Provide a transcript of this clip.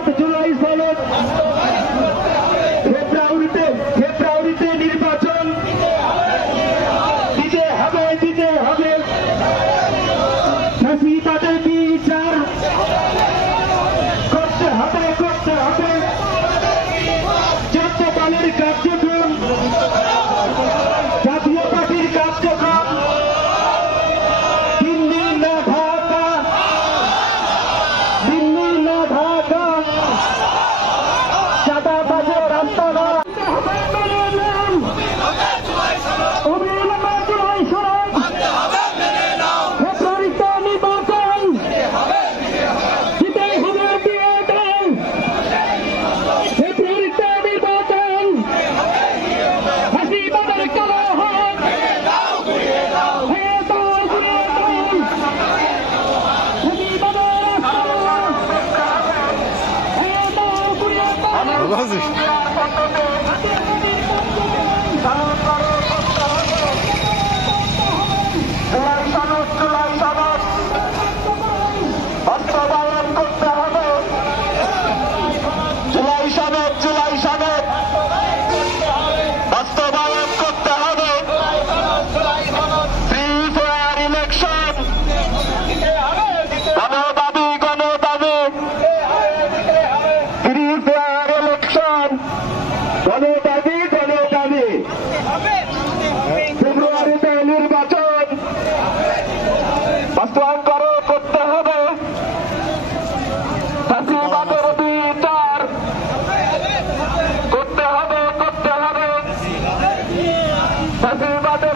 সনদ, জুলাই সনদ, ফেব্রুয়ারিতে নির্বাচন দিতে হবে, দিতে হবে। ফাঁসিবাদের বিচার করতে হবে, করতে হবে। যত দলের কার্যক্রম, জাতীয় পার্টির কার্যক্রম দিল্লি না ঢাকা, দিল্লি না ঢাকা, চাঁদাবাজের রাস্তাঘাট ফেব্রুয়ারিতে নির্বাচন বাস্তবায়ন করতে হবে। ফাঁসিবাদের বিচার করতে হবে, করতে হবে। ফাঁসিবাদের